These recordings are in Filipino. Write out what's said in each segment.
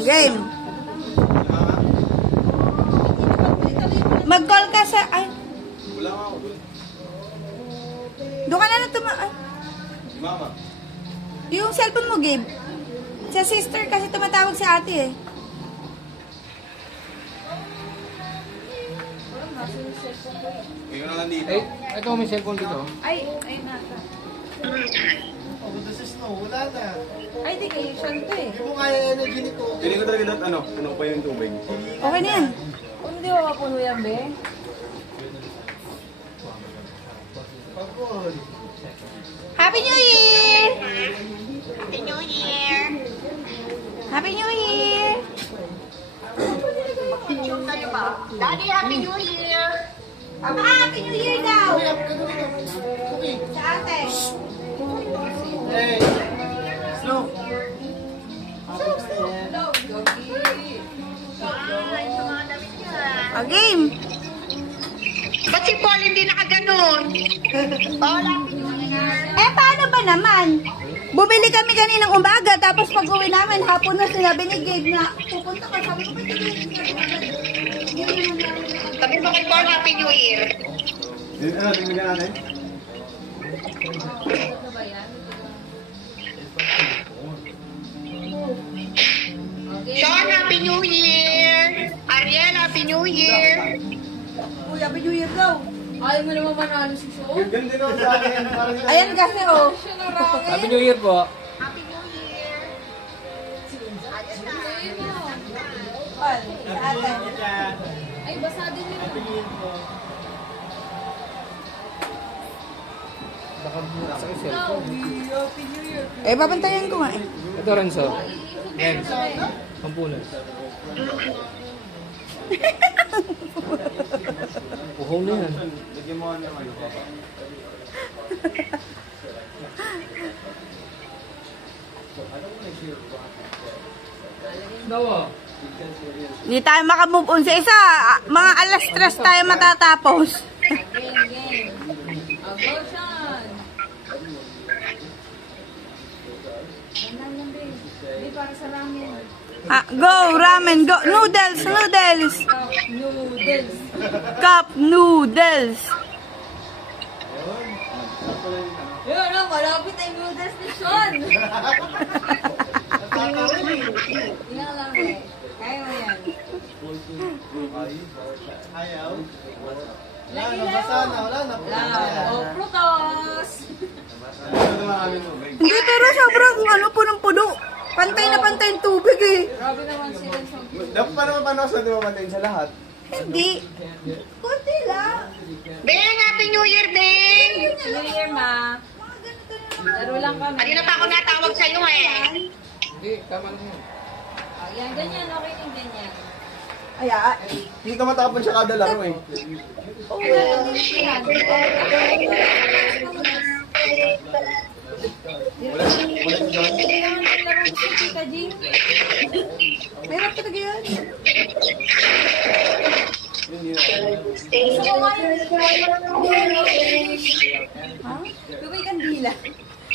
Game. Mag-call ka sa... Ay. Wala nga ako. Doon ka na lang tumaan. Mama. Yung cellphone mo, Gabe. Sa sister kasi tumatawag si ate eh. Ngayon na lang dito. Eh, ito may cellphone dito. Ay nata. Oh, buto sa snow, wala na. Ay, di kayo siya to eh. Hindi mo kaya energy nito. Piling ko talaga lahat ano pa yung tubig. Okay na yan. Kung hindi mo mapuno yan, be. Pagod. Happy New Year! Happy New Year! Happy New Year! Kayo ba? Daddy, Happy New Year! Happy New Year daw! Kuya, pagod na. Okay. Sa ate. Hey. Snow. Ay, sumadamit yan. O, game. Ba't si Paul hindi nakaganon? Paul, Happy New Year! Eh, paano ba naman? Bumili kami kaninang umaga, tapos pag-uwi namin, hapon na sinabi ni Gabe na pupunta ka. Sabi ko, Sabi mo kay Paul, Happy New Year! Dito na, tingnan natin. Sean, Happy New Year! Ariel, Happy New Year! Uy, Happy New Year daw. Ayaw mo naman manalo si Sean. Ganun din ako sa akin. Parang Ayan kasi, oh. Siya na rangin. Happy New Year po. Happy New Year! Ayun na. Paul, sa ate. Ay, basa din yun. Nakabuka sa cellphone. Happy New Year. Eh, papantayan ko nga eh. Ito Renzo. Yan. Pampunas. Puhong na yan. Lagyan mo ano kayo, papa. Dawa. Hindi tayo makamove on sa isa. Mga alas 3 tayo matatapos. Game. Go, Sean. Ganun lang, be. Be, para sa ramen. Go, ramen, go. Noodles, noodles. Noodles. Cup noodles. Yun, no, malapit ay noodles ni Sean. Tingnan lang, be. Kaya mo yan. Ayaw. Wala na, basa na. Wala na. Oh, prutos. Ano naman kami tubig? Hindi, pero sobrang punong-puno. Pantay na pantay yung tubig eh. Grabe naman sila sa... Dapat pa naman panosan, di ba patayin sa lahat? Hindi. Kunti lang. Beng, Happy New Year, Beng! New Year, ma. Laro lang kami. Kanina pa ako natawag sa'yo eh. Hindi, tama na yan. Yan, ganyan. Okay din ganyan. Aya. Hindi ka matapon siya kada laro eh. Meron talaga yan. Gusto ko nga yun. Ha? Yung may kandila.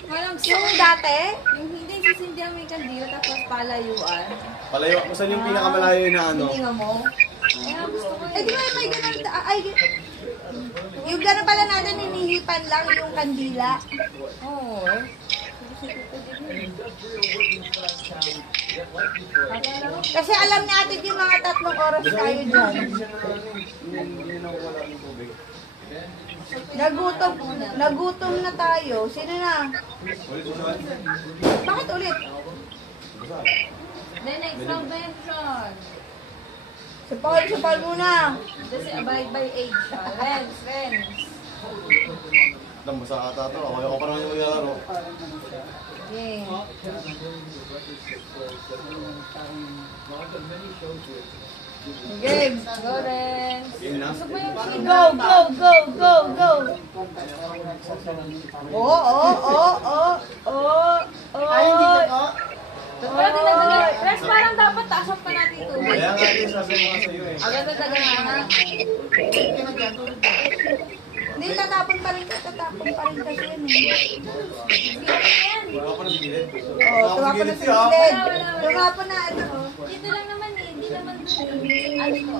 Walang Yung dati? yung hindi sisindihan mo yung kandila tapos palayuan. Palayo, saan yung pinakamalayo na ano? Hininga mo. Kaya gusto ko Eh, di ba may ganun? Ay, yung ganun pala natin, hinihipan lang yung kandila. Oo. Kasi alam natin yung mga 3 oras tayo dyan. Hindi na wala ng tubig. Nagutom na tayo. Sino na? Ulit mo saan? Bakit ulit? Then next round na yan, Sean. Sa Paul muna. Kasi abide by age siya. Renz. Alam, basta ata to. Ako pa naman yung maglalaro. Okay. Game. Go, Renz. Game na? Gusto mo yung Go. Ay, hindi ka ko. Pero dinadagan. Renz, parang dapat taasan pa natin ito. Kaya nga din sasabihin ko sa'yo eh. Agad na dagan na. Hindi Hindi, tatapon pa rin kasi yun eh. Wala pa na sa gilid. Oo, tumapon na sa siya. gilid. Tumapon na, ito. Oh. Dito lang naman eh. Hindi naman doon. Ano ko?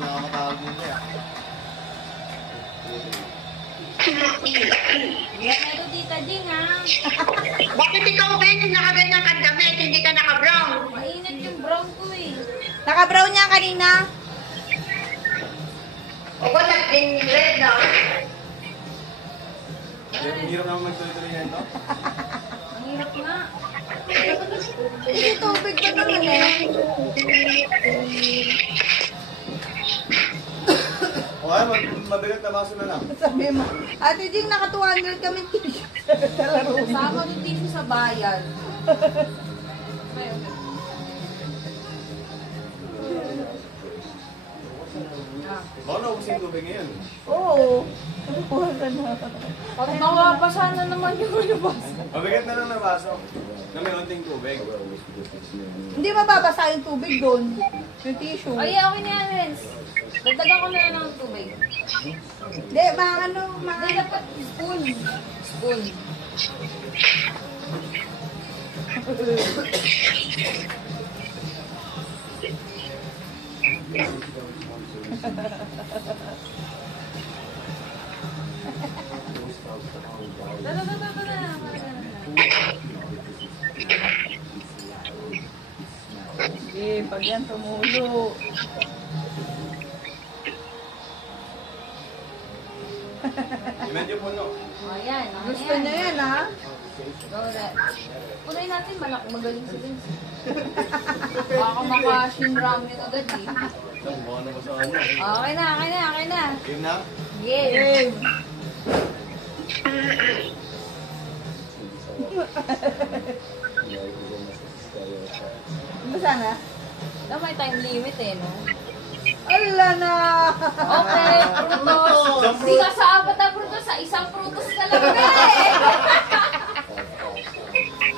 Nakakatawag mo niya. Pero tita Ding ha. Bakit ikaw, Ben, nakaganyan kang damit, hindi ka naka-brown? Mainit yung brown ko eh. Naka-brown niya kanina. O ba, naging red na? Ang hirap naman magtuloy-tuloy na ito. Ang hirap nga. Hindi, tubig pa naman eh. O kaya, mabigat na baso na lang. Sabi mo, Ate Jing, naka 200 kami t-shirt sa laro. Sama ng tissue sa bayan. Baka naubos yung tubig ngayon. Oo. Nakuha ka na. Pag nakabasa na naman yung lumabas. Mabigat na lang na baso. Na may konting tubig. Hindi mababasa yung tubig doon. Yung tissue. Ay, okay na yan, Renz. Dagdagan ko na lang ng tubig. Hindi, mga ano, mga... Hindi, dapat spoon. Spoon. Eh, pag yan tumulo. Medyo puno. Ayan, Gusto niya yan, ha? Punoy natin, magaling si Vince. Baka maka-shin ramen agad eh. Baka na basaan niya. Okay na, okay na, okay na. Game na? Game. Basta na? Na may time limit eh, no? Ala na! Okay, prutos. Hindi ka sa apat na prutos, sa isang prutos ka lang na eh.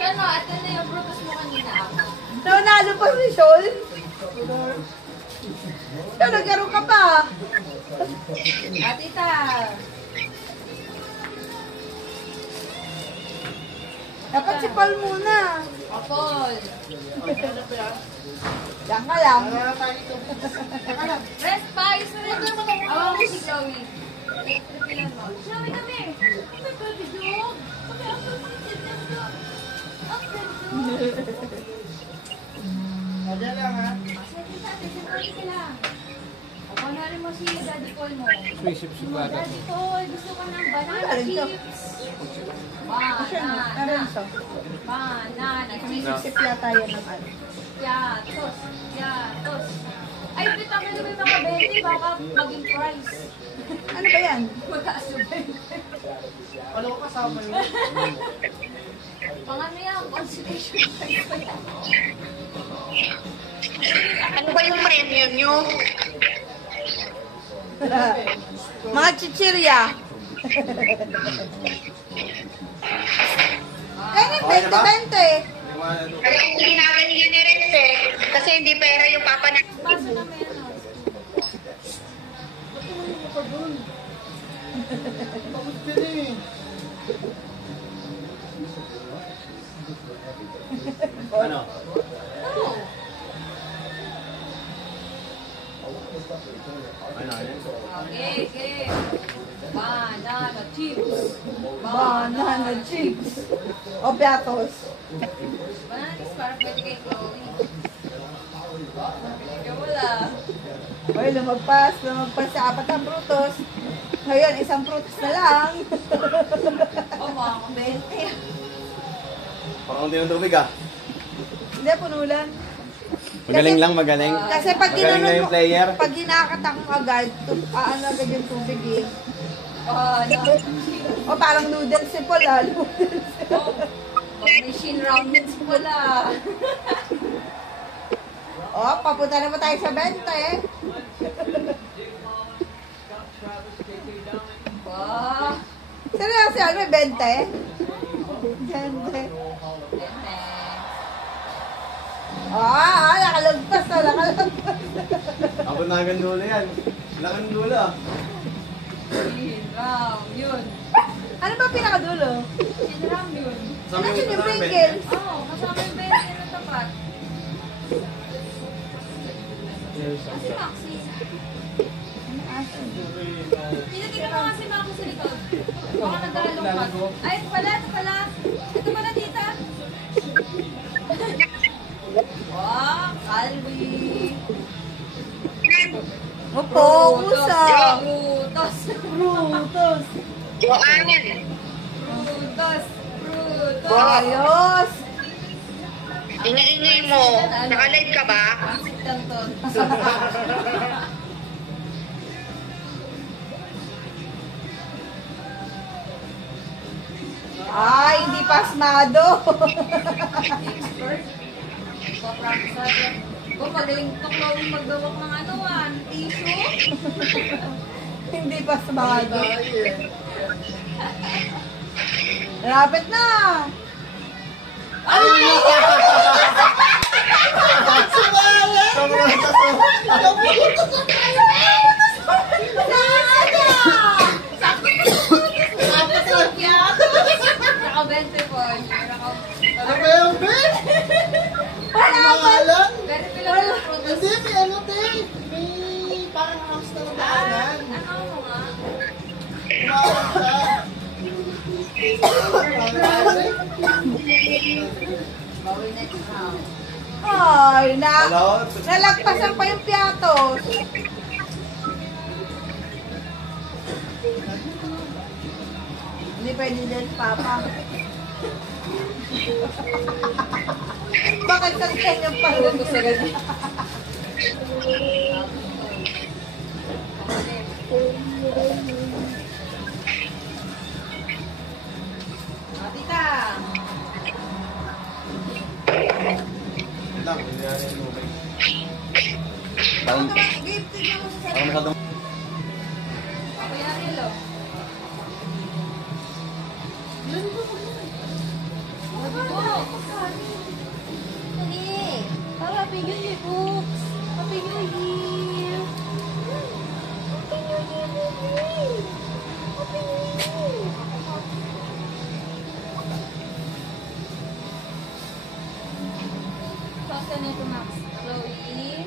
Ano, ito na yung prutos mo kanina. Nanalo pa si Sean? Nagkaroon ka pa. Tita. Dapat si Paul muna. Apol. Diyan ka lang. Rest pa, isa rin. Awa mo si Chloe. Tripilan mo. Chloe kami. May baby dog. Kami ang pagpapagod dog. Ang baby dog. Nadya lang ha. Sige ka lang. Kunarin mo si Daddy Paul mo. Swisip si Bata. Daddy Paul, gusto ka ng banana Wala rin to. chips. Narin Banana. siya. Banana chips. Sumisip yata yan ng ano. Yatos. Yatos. Ay, bita ka naman mga bente, baka maging price. Ano ba yan? Mataas yung bente. Ano ko kasama yun? Pang ano yan, consolation price pa yan. Ano ba yung premium nyo? Mga chichirya. Ganyan, 20-20. Hindi mo na ito. Kaya hindi namin yun ni Renz eh. Kasi hindi pera yung papa na... Baso na meron. Bakit yun eh? Ano? No. Ano? Okay, okay. Banana chips. Banana chips. O piatos. Banana chips para pwede kay Chloe. Ikaw wala. Oy, lumagpas sa apat na prutos. Ngayon, isang prutos na lang. O, mga kabente. Parang hindi ng tubig ah. Hindi, punulan. Magaling lang, magaling. Kasi pag Magaling na ginanong yung player. pag ginakatak mo agad, ano agad yung tubig eh. Banana O parang noodles si Paul ah. Noodles. Pag may shin ramen wala. O, papunta na ba tayo sa 20 eh? Wow. Seryoso yan, may 20? 20. nakalagpas na, nakalagpas. Abot na hanggang dulo yan. Laking dula. Ram, yun. Ano ba pinakadulo? Sinram yun. Sabi Ano mo yung ito namin. Pringles? Oo, kasama yung benta ng tapat. Kasi Maxi. Tinatignan mo nga si Maxi sa likod. Baka naglalungkot. Ay, ito pala, ito pala. Ito pala, tita. Wow, Calvi. Opo, usa. Brutos. Brutos. Joanne. Brutos. Brutos. Ayos. Ingay-ingay mo. Naka-live ka ba? Ang lang to. Ay, hindi pasmado. Expert. Papractice natin. Magaling to, Chloe, magdawak ng ano, tissue. Hindi pasmado. Lapit na. Ano ba yung Ben? Pangalan? Hindi, may ano din. May parang hamster na daanan. Pangalan Ay, Hello? nalagpasan pa yung piatos. Hindi pwede din, Papa. Bakit ang kanyang pagod ko sa ganyan? Tita. Wait lang, hindi na rin moving. Parang Gift, tignan mo sa masyadong... Happy New Year, books. Happy New Year. Happy New Year, baby. Happy New Year. Pasta na ito, Max. Chloe.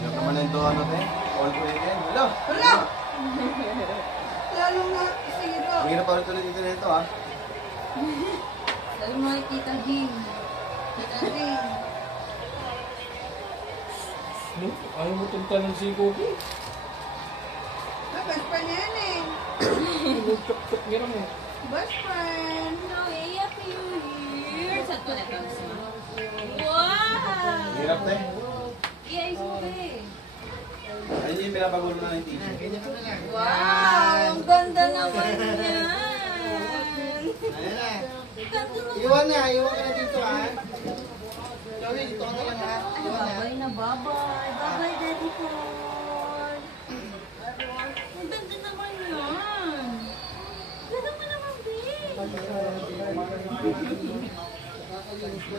Ano naman ito, ano te? All to weekend. Hello? Wala! Lalo na, siro. Ang hirap pa rin tuloy dito nito ha. Sabi mo kay Tita Jean. Tita Jean. No? Ayaw mo tuntalan si Cookie. Best friend yan eh. Nag-tuk-tuk niya lang eh. Best friend. Chloe, Happy New Year. Sa ito na ito. Wow! Ang hirap te. I-ayos mo ba eh. Ayun yung pinapagulo na ng teacher. Wow! Ang ganda naman yan! Ayan na. Ganda naman. Iwan ka na dito ha. Chloe, dito ka na lang ha. Iwan na. Babay na babay. Babay, Daddy Paul. Ang ganda naman yan. Ganda mo naman, babe.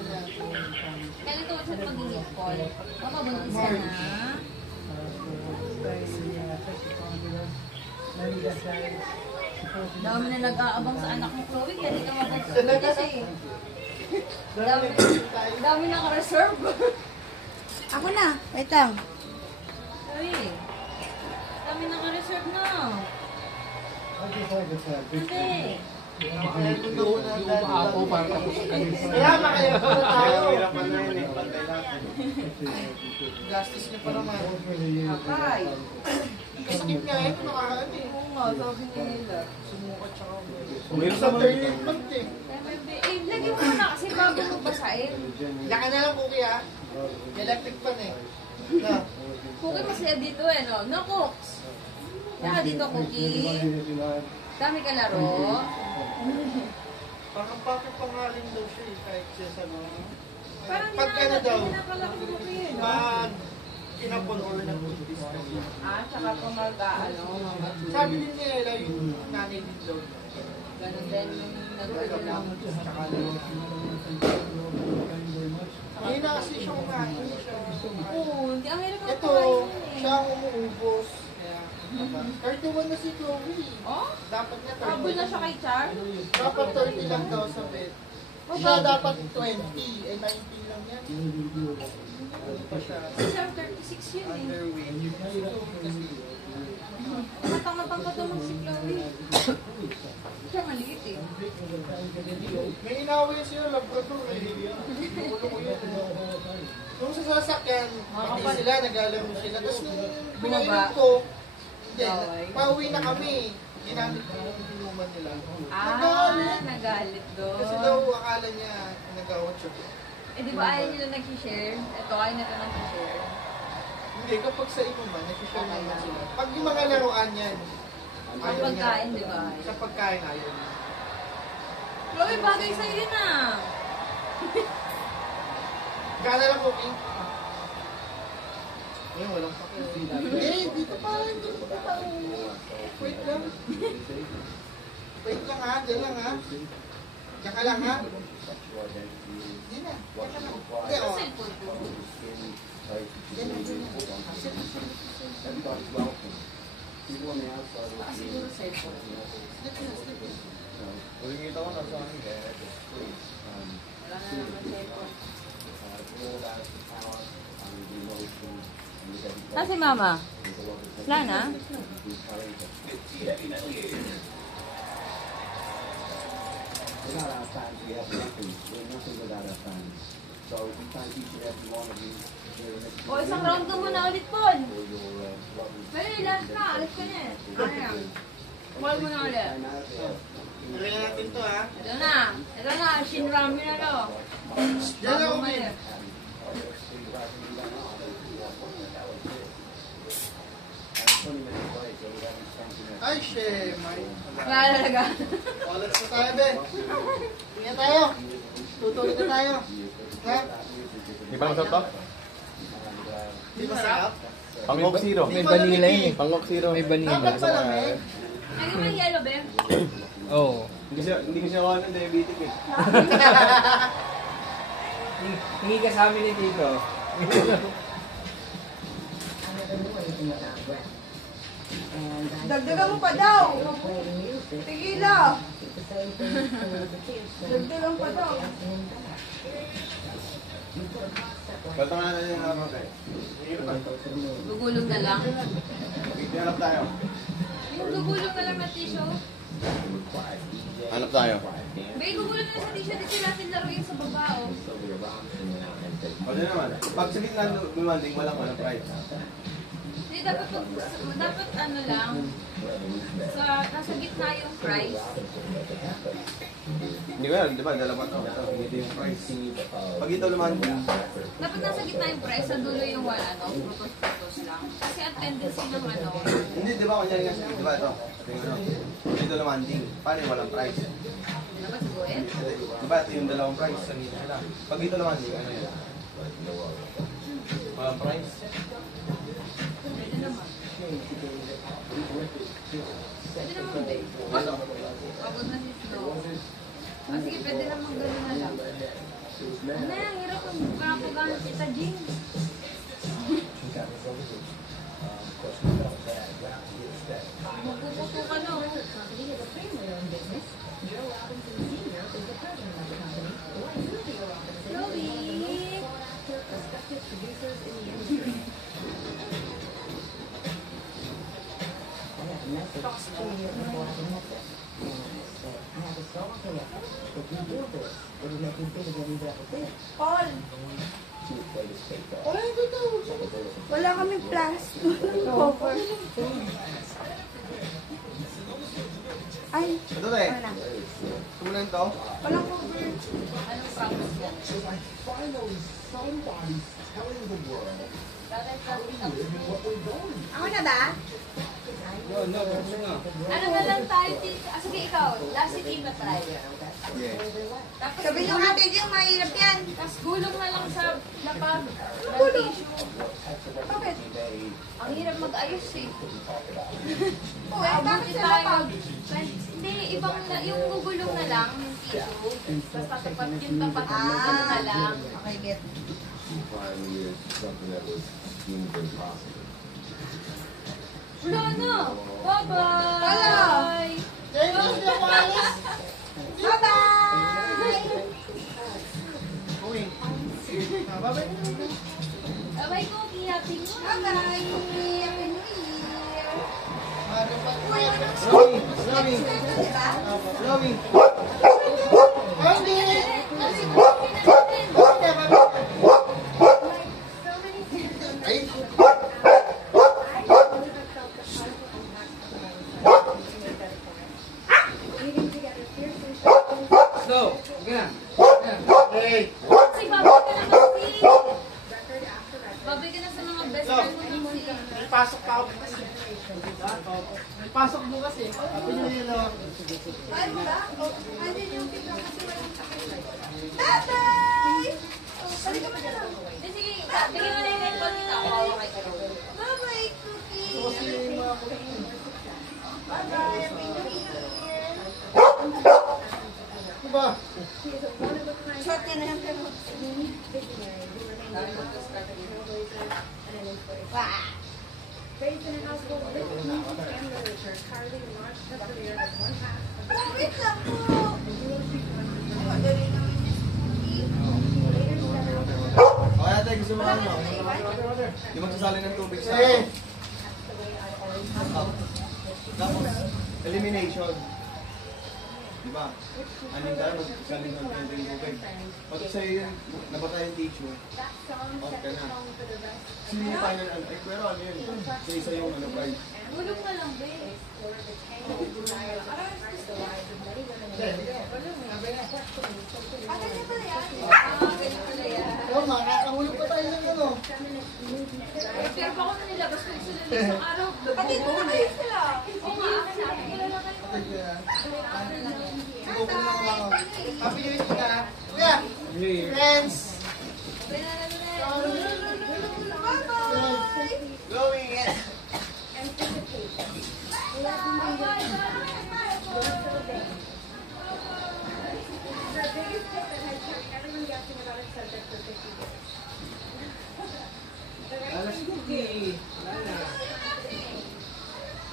Kailan ito siya pag-iinip, Paul? Mamabuntis ka na. Dami na nag-aabang sa anak ni Chloe, kaya di ka mabuntis eh. Dami naka-reserve. Ako na. Wait lang. Ay, dami naka-reserve na. Hindi. Yung umaapo para tapos sa kanil. Kaya makaya pa na tayo. Ang hirap pa na yun eh. Pantay natin. Gastos niyo pa naman. Kapay. Kasakit nga yun, nakakaan eh. Oo nga, sabi nila. Sumukat siya ako. Umiro Sa sa mga third month eh. Lagyan mo na kasi bago mo basahin. Laka na lang cookie ha. Electric pan eh. Na. Cookie masaya dito eh, no? No, cooks. Saka dito, cookie. Dami ka laro. Parang bakit pangalan daw siya eh, kahit siya sa mga... Parang Pag ano daw, pinakalaki mo kayo, no? pag kinapon or nag-buntis ka. Tsaka kung mag-ano, Sabi din nila yung nanay din daw. ganun din nag-ano lang. Hindi na kasi siya kumain. Hindi siya kumain. Oo, hindi ang hirap ang Ito, kumain yun eh. siya ang umuubos. Kaya, 31 na si Chloe. Oh? Dapat niya 30. Habol na siya kay Char? Dapat 30 lang daw sa bed. Siya dapat 20. Eh, 19 lang yan. Ano pa siya? Si Char 36 yun eh. Underweight. Matang-matang ka naman si Chloe. Siya maliit eh. May inaway sila, Labrador eh. Ulo ko yun. Nung sa sasakyan, pati sila, naglalaro sila. Tapos nung pinainom ko, hindi, pauwi na kami. Ginamit ko yung inuman nila. Nagalit doon. Kasi daw akala niya nag-awat siya. Eh di ba ayaw nila nag-share? Ito, ayaw na ito nag-share. Hindi, kapag sa inuman, nag-share naman sila. Pag yung mga laruan yan, Ang ayaw niya. pagkain, di ba? Sa pagkain, ayaw niya. Chloe, bagay sa'yo yun ah. Gana lang cooking. Ngayon, walang pakil. Dito pa. Wait lang. Wait lang ha, dyan lang ha. Diyan ka lang ha. Hindi na. Diyan ka lang. Hindi, Sa oh. cellphone ko. Diyan na, diyan na. Ah, siguro cellphone. Uling ito ko na sa akin kaya. Wala na naman cellphone. Ah, si Mama? Wala na? Without our fans, we have nothing. We're nothing without our fans. So we thank each and every one of you here in this O, isang round ka muna ulit, Paul. for your lovely Pero last na, alis ka na eh. Ano yan? Paul mo na ulit. and out there. Tuloy natin to ha. Ito na, Shinrami na to. Diyan lang Bago cooking. mali. Ay, shemay. Wala talaga. Olas na tayo, be. Tingnan tayo. Tutulog na tayo. Ha? Di ba masarap to? Di ba sarap? Pangok zero. May vanilla yun eh. Pangok zero. May Dapat pala, eh. Ay, yung may yellow, be. Oo. Hindi ko siya kawan ng diabetic eh. Hingi ka sa amin ni Tito. Dagdagan mo pa daw. Tigila. Dagdagan pa daw. Bato nga natin yung araw eh. Gugulong na lang. Hanap tayo. Yung gugulong na lang na tissue. Hanap tayo. Bay, gugulong na lang sa tissue. Dito natin laruin sa baba, oh. O di naman. Pag sa gitna lumanding, walang price. Hindi, dapat ano lang, nasa gitna yung price. Hindi ko yan, di ba? Dalawa to. Ito yung price. Pag ito lumanding, Dapat nasa gitna yung price, sa dulo yung putos-putos lang. Kasi ang tendency ng ano, hindi, di ba? Kunyari nga siya, di ba ito? Ito lumanding. Paano yung walang price? dapat siguin. Di ba? Ito yung dalawang price. Pag ito lumanding, ano yun? Walang price. Pwede naman. Pwede naman, babe. Pagod na si Snow. Ah, sige, pwede naman gano'n na lang. Ano yan, hirap ang pagkapagaan kita, Jing. Magpupupo ka no. Chloe! Paul. Wala kaming plastic cover. Ay, Ito na eh. wala. Tumulan to. Walang cover. Anong promise yan? Ako na ba? Ano na lang tayo, Tito? Ah, sige, ikaw. Last si Tito try. Yeah. Tapos Sabi nyo gulong- natin yung mahirap yan. Tapos gulong na lang sa lapag ng tissue. Bakit? Ang hirap mag-ayos eh. Oh, eh, bakit sa lapag? Hindi, ibang yung gugulong na lang yung tissue. Basta tapat yung tapat yung ano na lang. Okay, get. Wala na. Bye-bye. Kaya hindi ako alis. Bye-bye! Uy. Babay. Bye-bye, Cookie. Happy New Year. Bye-bye! Happy New Year! Mother pa. Lomi! Lomi! Ay, hindi. Ay. Slow. Okay na. Hey. Kasi babay ka na kasi. Babay ka na sa mga best friend mo kasi. May pasok pa ako kasi. May pasok mo kasi. Happy New Year, no? Ay, wala. Andyan yung tignan kasi walang sakit. Tatay! Halika mo na lang. Sige, bigyan mo na yung headphone dito. Ako kay Carol. Bye-bye, Cookie! Kasi yung mga Bye-bye! Happy New Year! diba? Short yun na yan, pero... Wow! Raised in a household with and literature, Carly launched her career as one half of the Wait lang po! Magaling naman niya si Cookie. Okay, ate, gusto mo ano? Di magsasali ng tubig sa Eh. Tapos, elimination. Diba? Anin tayo, magsaling ng tubig. Pag sa'yo yun, nabatay yung tissue, off ka na. Sino yung final ano? Ay, pero ano yun? Sa isa yung ano, price. Bulog na lang, babe. Ano niya pala yan? Ganyan pala yan. Oh, makakahulog pa tayo ng ano. Pero pa ako na nilabas ko sila ng isang araw. Pati mo na kayo sila. Oo nga, akin na. Wala lang kayo. Subukan mo naman ako. Happy New Year ka. Kuya, friends. Bye-bye! Going in! The biggest tip that has kept everyone guessing about its subject for 50 years. The right Alas thing to do. Cookie. Wala na.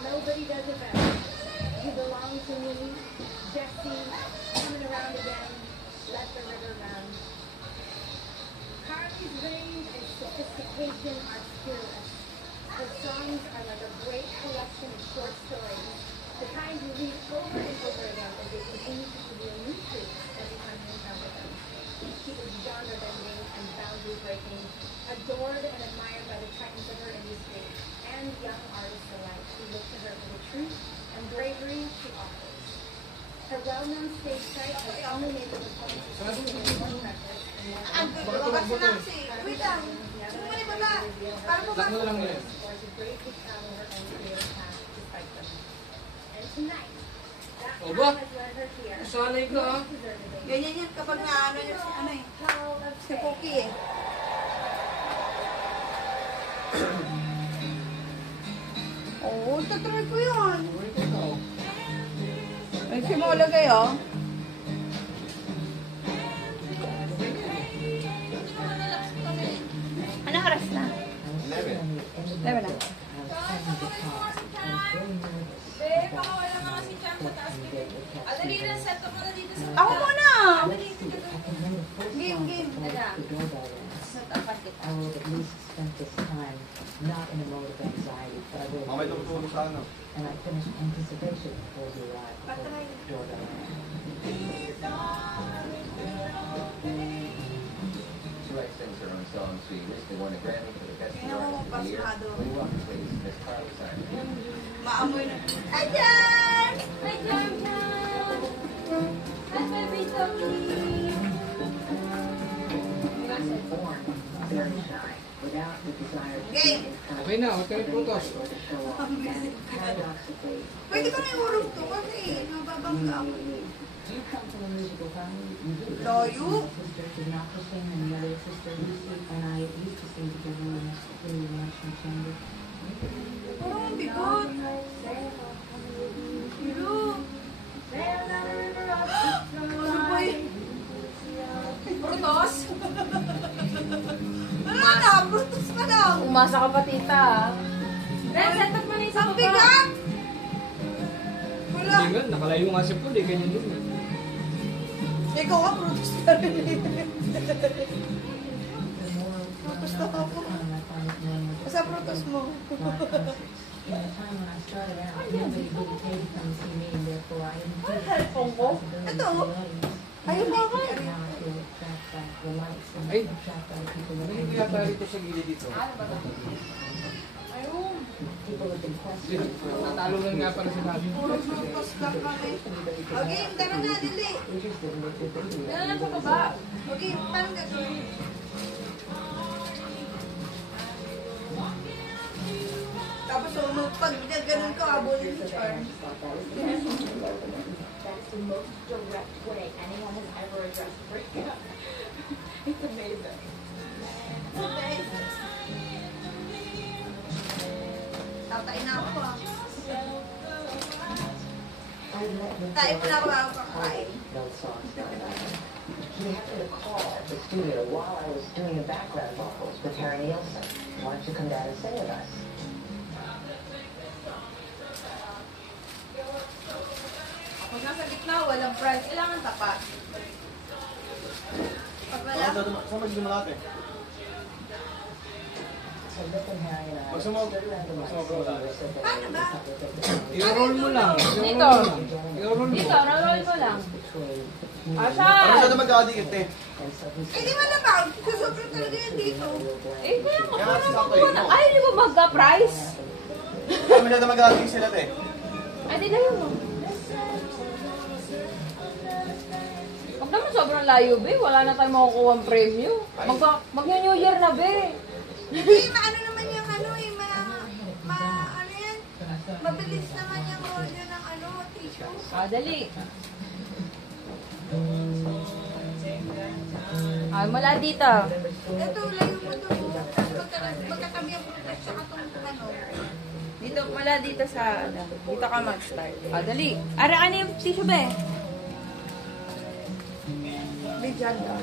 Nobody does it better. You belong to me, Jesse, coming around again. Let the river run. Carly's range and sophistication are fearless. Her songs are like a great collection of short stories, the kind you read over and over again as they continue to give you a new truth every time you encounter them. She is genre-bending and boundary-breaking, adored and admired by the titans of her industry and young artists alike who look to her for the truth and bravery she offers. Her well-known stage sight has only made her performances more precious and more Ang lumabas na lang si... Wait lang. Sino mo baba? Para Lakmo pumasok. na lang yun. or to bravely travel her own career path despite them. And tonight, that Oh, path ba? has led her here. Sanay ka ah. Deservedly. Ganyan yan kapag naano niya si ano eh. Hall of Si Fame. Cookie eh. Oo, tatry ko yun. Wait ikaw. May simula kayo. Anong oras na? 11. 11 na. Babe, baka wala nga kasi dyan sa taas. Adali na, set up mo na dito sa... Ako muna! Adali, sige doon. Game, game. Ada, set up kita. I will at least spend this time not in a mode of anxiety, but I will. Mamay tutulong sa ano. And I finish anticipation before the arrive. Before the doorbell rang. She writes things her own songs. She recently won a Grammy for the Best Kaya New ako Artist of the Year. pasmado. Will you welcome, please, Miss Carly Simon? Maamoy na. Ay, dyan! Hi, Jarman! Hi, baby Tommy! Born very shy, without the desire to Game. be in front Okay na, huwag ka rin putos. or to show off. And paradoxically, Pwede ko na iurog to kasi nababangga ako. do you come from a musical family? You do. Layo. My sister did not sing, and the other sister Lucy and I used to sing together in the National Chamber. Parang ang bigot. Hello. Ano ba yun? Brutos? Wala na, brutos pa lang. Umasa ka pa, tita. Then, set up mo na yung Ang bigat! Wala. Hindi nga, nakalayo nga si Paul eh, ganyan din eh. Ikaw ka, protest ka rin. Protest na ako. Basta protest mo. In the time when I started out, nobody really paid to come see me, and therefore I didn't Ay, cellphone ko. Ito. Ayun na ako. Now I feel trapped by the lights and Ay. trapped by the people that May yata rito sa gilid dito. Ayun. people have been questioning for a long Natalo lang nga pala si Nabi. Puro protest lang kami. Okay, tara na, dili. interested in what they're doing. Yan lang sa baba. Okay, parang gagawin. Tapos pag ganun ka, abulin si Charm. That's the most direct way anyone has ever addressed breakup. It's amazing. Tatay na ako ah. I met with Tayo mo na ako kakain. no songs going on. He happened to call the studio while I was doing the background vocals with Harry Nielsen. Why don't you come down and sing with us? Pag nasa gitna, walang price. Kailangan tapat. Pag wala, Saan magdumulate? So Nick and Harry and I Pag sumog, stood around the lights sumog. and paano ba? I-roll mo lang. Dito. I-roll mo. Dito, roll ko lang. Parang Asan? masyado mag-addict eh. eh di malamang. Kasobrang talaga yan dito. Eh, kaya mo. Kaya sa Ano akin, na? Ay, hindi ba magka-price? Parang masyado mag-addict sila te. Ay, di na yun. Huwag naman sobrang layo, be. Wala na tayong makukuha ang premyo. Mag-New Year na, be. Hindi, maano naman yung ano eh, ano yan? Mabilis naman yung audio ng ano, tissue. Dali. Ay, mula dito. Ito, layo mo doon. Magkatabi ang bukas tsaka itong ano. Dito, mula dito sa, dito ka mag-start. Dali. Ara, ano yung tissue, be? May dyan daw.